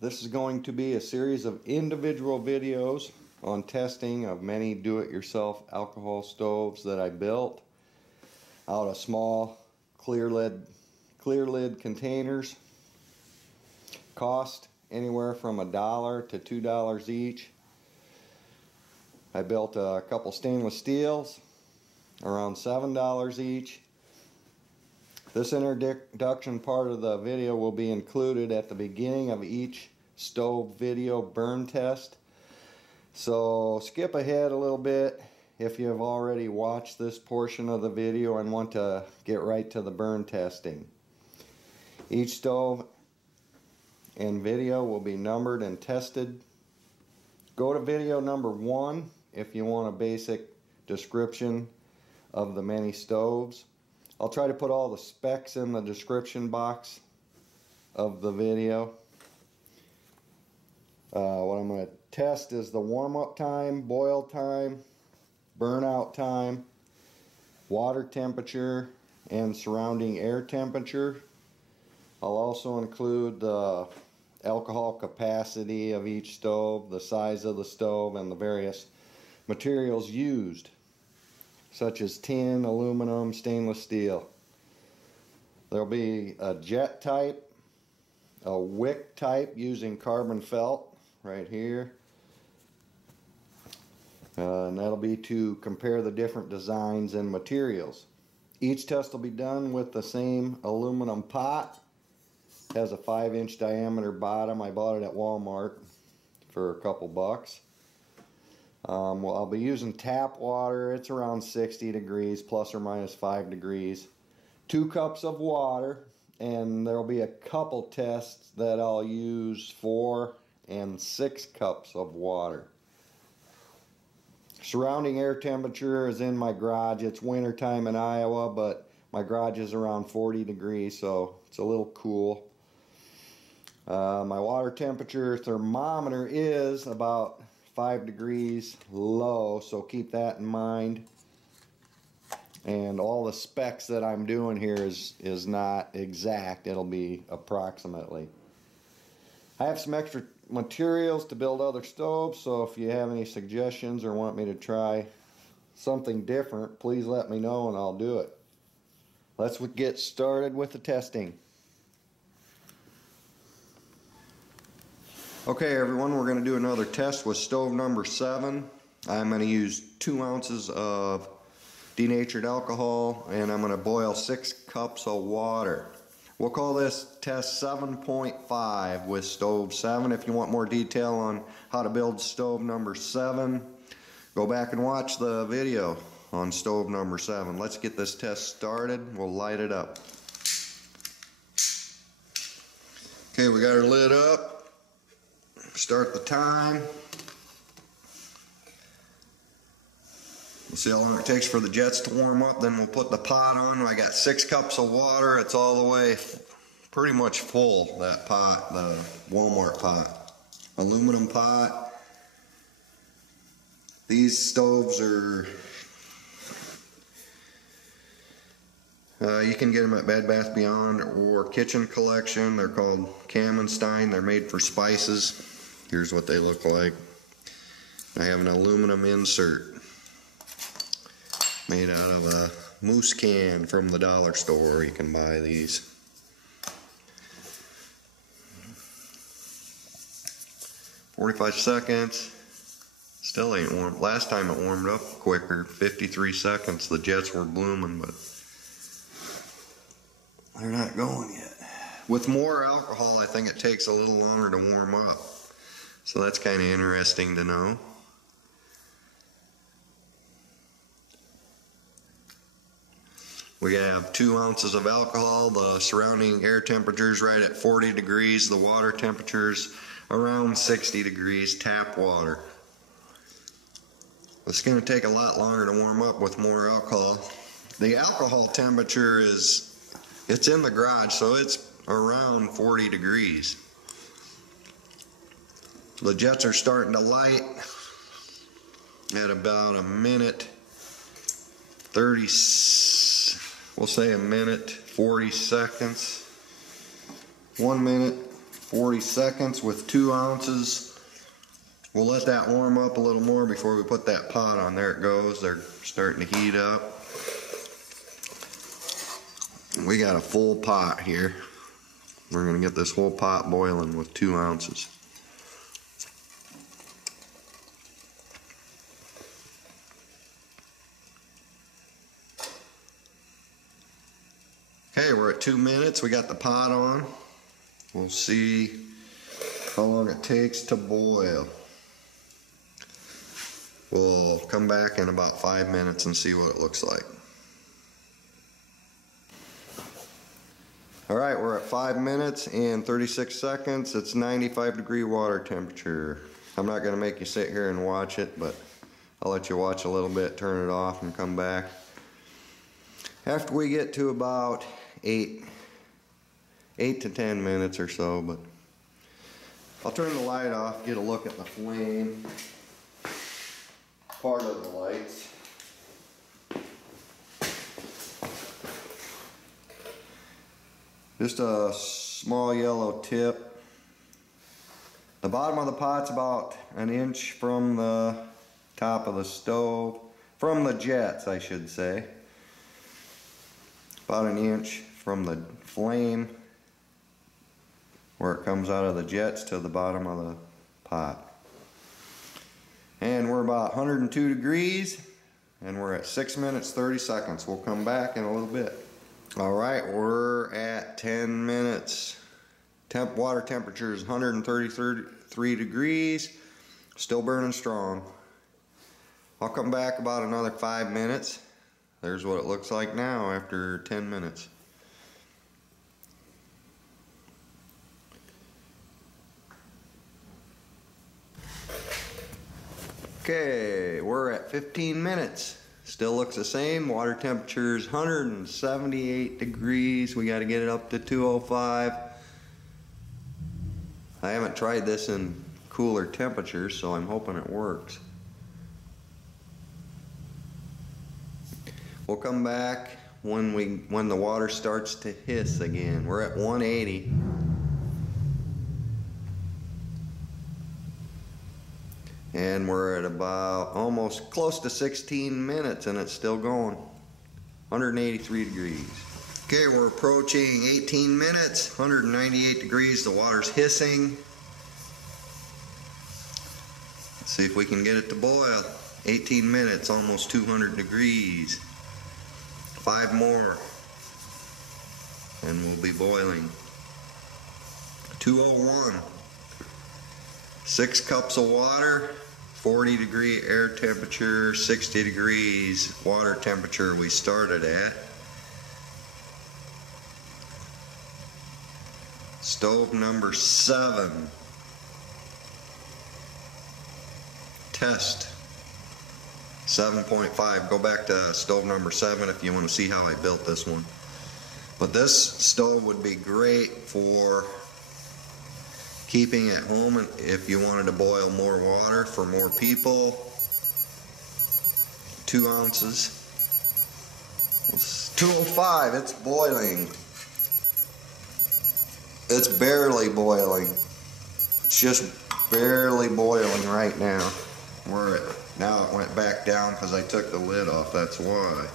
This is going to be a series of individual videos on testing of many do-it-yourself alcohol stoves that I built out of small clear lid containers. Cost anywhere from $1 to $2 each. I built a couple stainless steels around $7 each. This introduction part of the video will be included at the beginning of each stove video burn test. So skip ahead a little bit if you have already watched this portion of the video and want to get right to the burn testing. Each stove and video will be numbered and tested. Go to video number 1 if you want a basic description of the many stoves. I'll try to put all the specs in the description box of the video. What I'm going to test is the warm-up time, boil time, burnout time, water temperature, and surrounding air temperature. I'll also include the alcohol capacity of each stove, the size of the stove, and the various materials used, such as tin, aluminum, stainless steel. There'll be a jet type, a wick type using carbon felt right here, and that'll be to compare the different designs and materials. Each test will be done with the same aluminum pot. It has a 5-inch diameter bottom. I bought it at Walmart for a couple bucks. Well, I'll be using tap water. It's around 60 degrees, plus or minus 5 degrees. 2 cups of water, and there'll be a couple tests that I'll use 4 and 6 cups of water. Surrounding air temperature is in my garage. It's winter time in Iowa, but my garage is around 40 degrees, so it's a little cool. My water temperature thermometer is about 5 degrees low, so keep that in mind. And all the specs that I'm doing here is not exact. It'll be approximately. I have some extra materials to build other stoves, so if you have any suggestions or want me to try something different, please let me know and I'll do it. Let's get started with the testing. Okay everyone, we're going to do another test with stove number 7. I'm going to use 2 ounces of denatured alcohol and I'm going to boil 6 cups of water. We'll call this test 7.5 with stove 7. If you want more detail on how to build stove number 7, go back and watch the video on stove number 7. Let's get this test started. We'll light it up. Okay, we got our lid up. Start the time. We'll see how long it takes for the jets to warm up, then we'll put the pot on. I got 6 cups of water. It's all the way pretty much full, that pot, the Walmart pot. Aluminum pot. These stoves are, you can get them at Bed Bath Beyond or Kitchen Collection. They're called Kamenstein. They're made for spices. Here's what they look like. I have an aluminum insert made out of a mousse can from the dollar store. You can buy these. "45 seconds. Still ain't warm. Last time it warmed up quicker. 53 seconds. The jets were blooming, but they're not going yet. With more alcohol, I think it takes a little longer to warm up. So that's kind of interesting to know. We have 2 ounces of alcohol. The surrounding air temperature is right at 40 degrees. The water temperature is around 60 degrees, tap water. It's going to take a lot longer to warm up with more alcohol. The alcohol temperature it's in the garage, so it's around 40 degrees. The jets are starting to light at about a minute 30, we'll say a minute 40 seconds. 1 minute 40 seconds with 2 ounces. We'll let that warm up a little more before we put that pot on. There it goes. They're starting to heat up. We got a full pot here. We're going to get this whole pot boiling with 2 ounces. Okay, we're at 2 minutes. We got the pot on. We'll see how long it takes to boil. We'll come back in about 5 minutes and see what it looks like. Alright, we're at 5 minutes and 36 seconds. It's 95-degree water temperature. I'm not going to make you sit here and watch it, but I'll let you watch a little bit, turn it off, and come back. After we get to about 8 to 10 minutes or so, but I'll turn the light off, get a look at the flame, part of the lights. Just a small yellow tip. The bottom of the pot's about an inch from the top of the stove, from the jets I should say. About an inch from the flame where it comes out of the jets to the bottom of the pot. And we're about 102 degrees and we're at 6 minutes 30 seconds. We'll come back in a little bit. Alright, we're at 10 minutes. Water temperature is 133 degrees. Still burning strong. I'll come back about another 5 minutes. There's what it looks like now after 10 minutes. Okay, we're at 15 minutes. Still looks the same. Water temperature is 178 degrees. We got to get it up to 205. I haven't tried this in cooler temperatures, so I'm hoping it works. We'll come back when the water starts to hiss again. We're at 180. And we're at about almost close to 16 minutes and it's still going. 183 degrees. Okay, we're approaching 18 minutes, 198 degrees, the water's hissing. Let's see if we can get it to boil. 18 minutes, almost 200 degrees. 5 more and we'll be boiling. 201. 6 cups of water, 40-degree air temperature, 60 degrees water temperature we started at. Stove number 7. Test. 7.5. Go back to stove number 7 if you want to see how I built this one. But this stove would be great for keeping at home if you wanted to boil more water for more people. 2 ounces. It's 205. It's boiling. It's barely boiling. It's just barely boiling right now. Now it went back down because I took the lid off, that's why.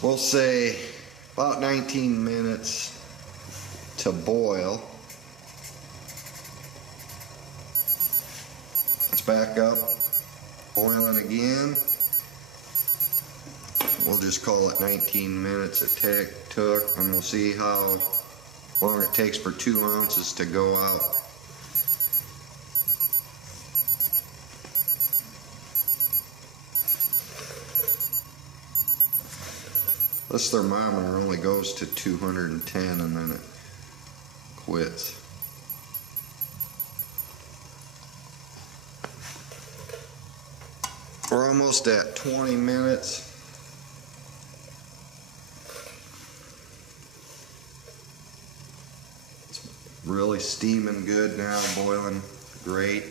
We'll say about 19 minutes to boil. It's back up, boiling again. We'll just call it 19 minutes it took, and we'll see how long it takes for 2 ounces to go out. This thermometer only goes to 210 and then it quits. We're almost at 20 minutes. It's really steaming good now, boiling great.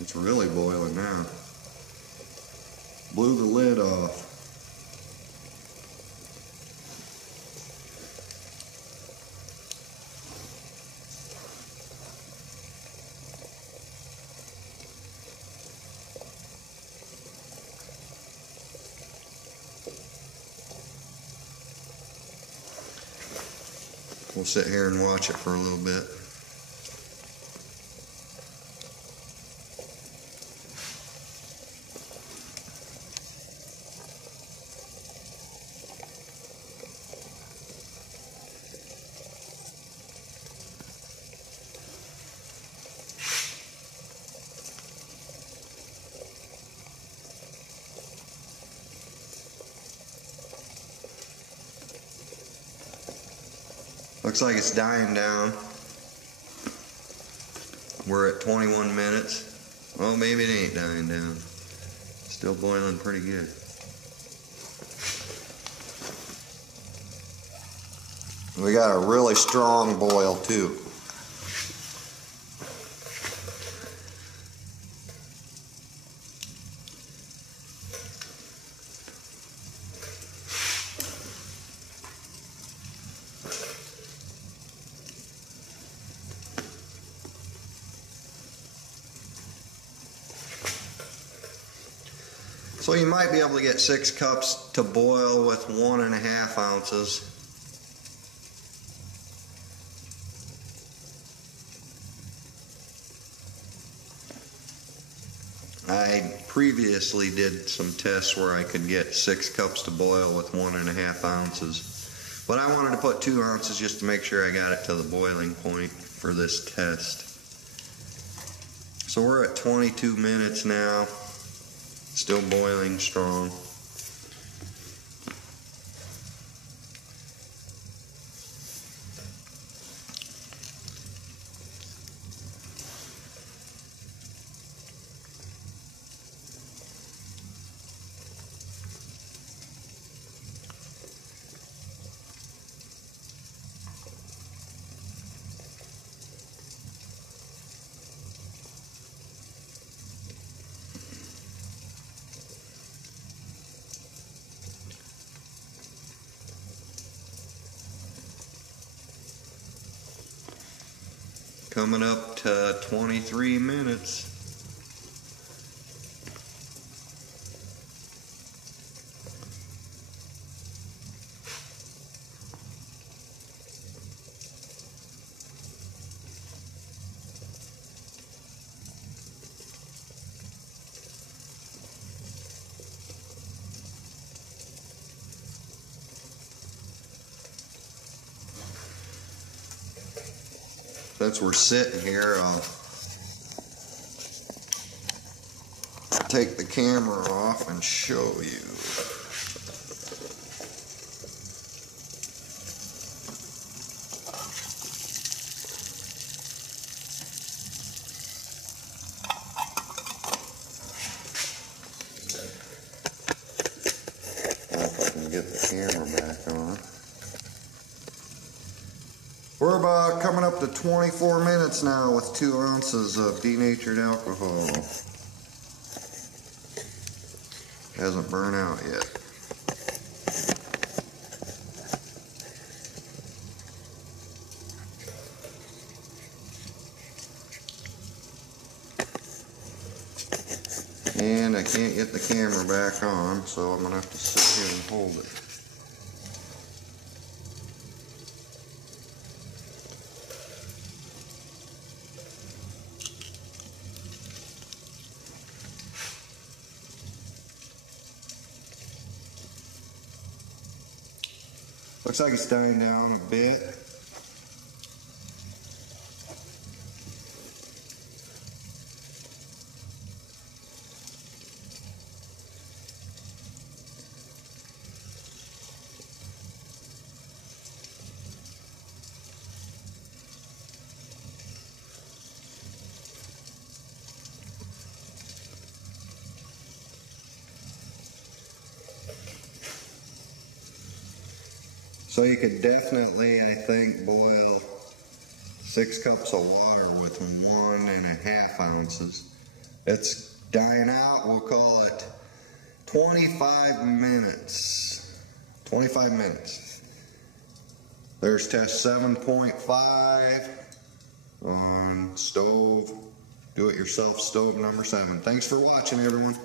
It's really boiling now. Blew the lid off. we'll sit here and watch it for a little bit. Looks like it's dying down. We're at 21 minutes. Well, maybe it ain't dying down. Still boiling pretty good. We got a really strong boil too. So you might be able to get 6 cups to boil with 1.5 ounces. I previously did some tests where I could get 6 cups to boil with 1.5 ounces. But I wanted to put 2 ounces just to make sure I got it to the boiling point for this test. So we're at 22 minutes now. Still boiling strong. Coming up to 23 minutes. Since we're sitting here, I'll take the camera off and show you. If I can get the camera back on. We're about coming up to 24 minutes now with 2 ounces of denatured alcohol. Hasn't burned out yet. And I can't get the camera back on, so I'm going to have to sit here and hold it. Looks like it's dying down a bit. So you could definitely, I think, boil 6 cups of water with 1.5 ounces. It's dying out, we'll call it 25 minutes. 25 minutes. There's test 7.5 on stove, do-it-yourself stove number 7. Thanks for watching, everyone.